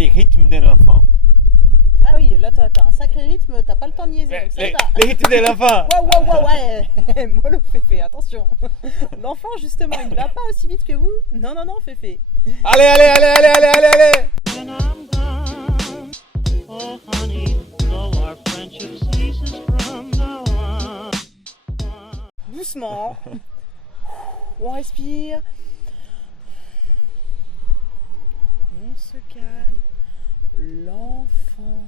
les rythmes de l'enfant. Ah oui, là t'as un sacré rythme, t'as pas le temps de niaiser, donc ça y va. Les rythmes de l'enfant. Wow, ouais. Mollo Féfé, attention. L'enfant justement, il ne va pas aussi vite que vous. Non, Féfé. Allez. When I'm gone, oh honey, though our friendship ceases from now on. Doucement. On respire. On se calme. L'enfant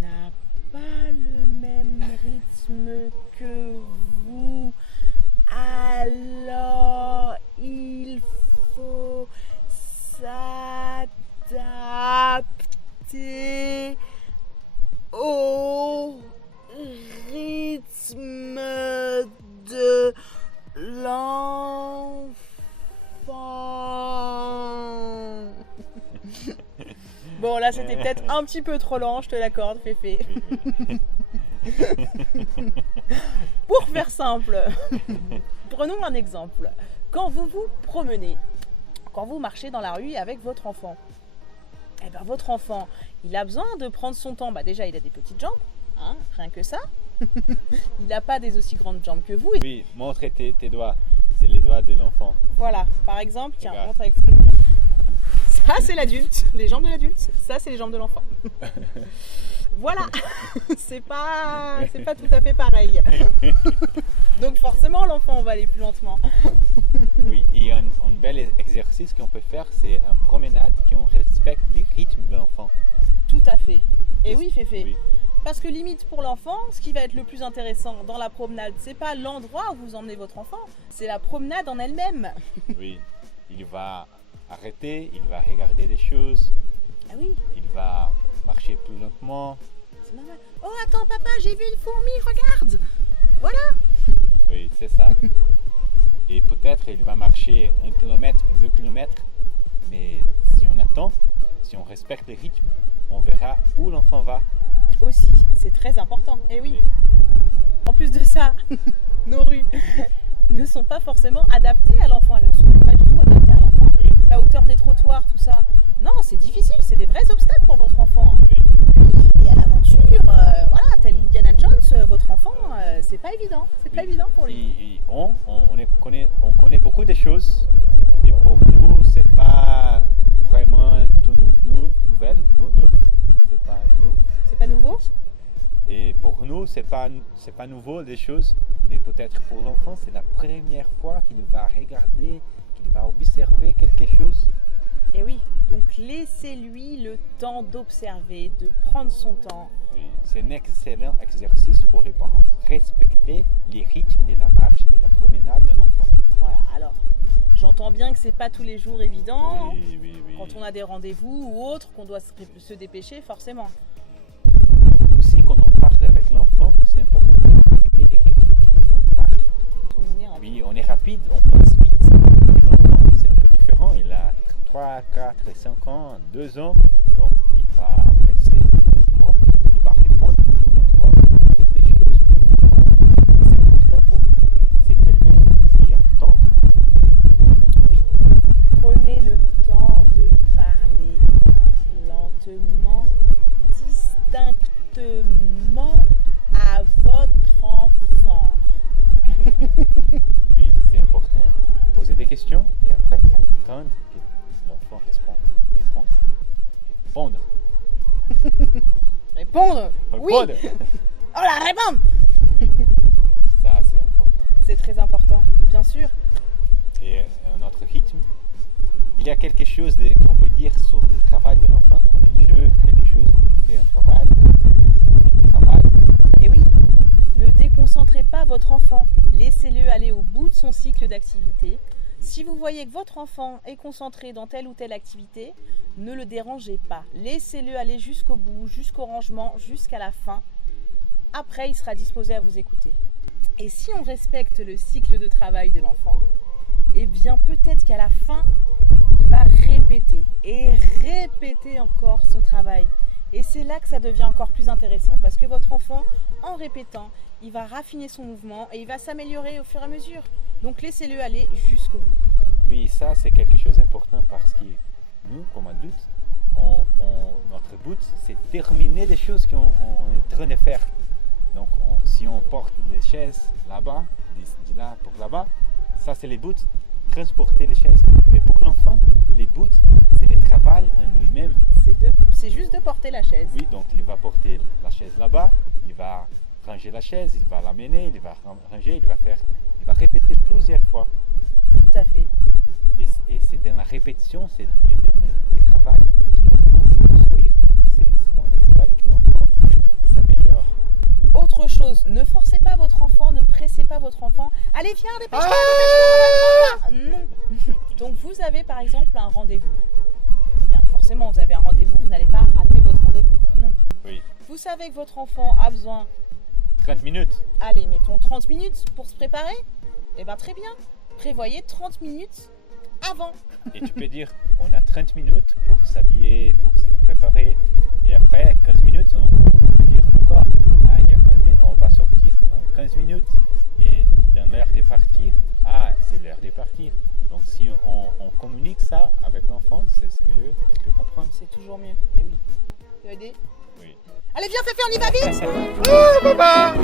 n'a pas le même rythme que vous. Alors il faut s'adapter au rythme de l'enfant. Bon, là c'était peut-être un petit peu trop lent, je te l'accorde, Féfé. Pour faire simple, prenons un exemple. Quand vous vous promenez, quand vous marchez dans la rue avec votre enfant, eh ben votre enfant, il a besoin de prendre son temps. Bah déjà, il a des petites jambes, hein, rien que ça. Il n'a pas des aussi grandes jambes que vous. Oui, montre tes doigts. C'est les doigts de l'enfant. Voilà, par exemple, tiens, Regarde. montre avec ça, c'est l'adulte, les jambes de l'adulte. Ça, c'est les jambes de l'enfant. Voilà, c'est pas tout à fait pareil. Donc forcément, l'enfant, on va aller plus lentement. Oui, et un bel exercice qu'on peut faire, c'est une promenade qui respecte les rythmes de l'enfant. Tout à fait. Et oui, Féfé. Oui. Parce que limite pour l'enfant, ce qui va être le plus intéressant dans la promenade, c'est pas l'endroit où vous emmenez votre enfant, c'est la promenade en elle-même. Oui, il va arrêter, il va regarder des choses, Ah oui, il va marcher plus lentement. c'est normal. Oh attends papa, j'ai vu une fourmi, regarde. Voilà. Oui, c'est ça. Et peut-être il va marcher 1 kilomètre, 2 kilomètres, mais si on attend, si on respecte les rythmes, on verra où l'enfant va. Aussi, c'est très important. Et oui. Oui. En plus de ça, nos rues ne sont pas forcément adaptées à l'enfant. Elles ne sont même pas du tout adaptées à l'enfant. Oui. La hauteur des trottoirs, tout ça. Non, c'est difficile, c'est des vrais obstacles pour votre enfant. Oui. Et à l'aventure, voilà, tel Indiana Jones, votre enfant, c'est pas évident. C'est pas évident pour lui. Et on connaît beaucoup de choses, et pour nous, c'est pas vraiment tout nouvelle. C'est pas nouveau. C'est pas nouveau? Et pour nous, c'est pas nouveau des choses, mais peut-être pour l'enfant, c'est la première fois qu'il va regarder, qu'il va observer quelque chose. Et oui, donc laissez-lui le temps d'observer, de prendre son temps. Oui, c'est un excellent exercice pour les parents. Respecter les rythmes de la marche et de la promenade de l'enfant. Voilà, alors, j'entends bien que c'est pas tous les jours évident. Oui. Quand on a des rendez-vous ou autre, qu'on doit se dépêcher, forcément. Aussi, quand on parle avec l'enfant, c'est important de respecter les rythmes que l'enfant parle. Tout le monde est rapide. Oui, on est rapide, on pense vite. Et l'enfant, c'est un peu différent. Il a 3, 4 et 5 ans, 2 ans. Donc, il va penser plus lentement, il va répondre plus lentement, dire des choses plus lentement. C'est important pour se calmer et attendre. Oui. Prenez le temps de parler lentement, distinctement à votre enfant. Oui, c'est important. Poser des questions et après attendre que l'enfant réponde. Répondre. Oui. Répondre. Oh là, répondre. Ça, c'est important. C'est très important, bien sûr. Et un autre rythme. Il y a quelque chose qu'on peut dire sur le travail de l'enfant, quand il joue, quelque chose, quand il fait un travail, il travaille. Et oui, ne déconcentrez pas votre enfant. Laissez-le aller au bout de son cycle d'activité. Si vous voyez que votre enfant est concentré dans telle ou telle activité, ne le dérangez pas. Laissez-le aller jusqu'au bout, jusqu'au rangement, jusqu'à la fin. Après, il sera disposé à vous écouter. Et si on respecte le cycle de travail de l'enfant, eh bien peut-être qu'à la fin, il va répéter et répéter encore son travail. Et c'est là que ça devient encore plus intéressant parce que votre enfant, en répétant, il va raffiner son mouvement et il va s'améliorer au fur et à mesure. Donc laissez-le aller jusqu'au bout. Oui, ça c'est quelque chose d'important parce que nous, comme adultes, on but, c'est terminer les choses qu'on est en train de faire. Donc, si on porte les chaises là-bas, de là pour là-bas, ça c'est les buts, transporter les chaises. Mais pour l'enfant, les buts, c'est le travail en lui-même. C'est juste de porter la chaise. Oui, donc il va porter la chaise là-bas, il va ranger la chaise, il va l'amener, il va ranger, il va répéter plusieurs fois. Tout à fait. Et c'est dans la répétition, c'est le travail que l'enfant sait construire. C'est dans le travail que l'enfant s'améliore. Autre chose, ne forcez pas votre enfant, ne pressez pas votre enfant. Allez, viens, dépêche-toi, dépêche-toi. Non. Donc vous avez par exemple un rendez-vous. Bien, forcément, vous avez un rendez-vous, vous n'allez pas rater votre rendez-vous. Non. Oui. Vous savez que votre enfant a besoin, 30 minutes. allez, mettons 30 minutes pour se préparer. Eh bien, très bien. Prévoyez 30 minutes avant. Et tu peux dire, on a 30 minutes pour s'habiller, pour se préparer. Et après 15 minutes, on peut dire encore, il y a 15 minutes, on va sortir en 15 minutes. Et dans l'heure de partir, c'est l'heure de partir. Donc si on communique ça avec l'enfant, c'est mieux, il peut comprendre. C'est toujours mieux. Et oui. Tu veux aider? Oui. Allez, viens, Féfé, on y va vite. Oh, papa!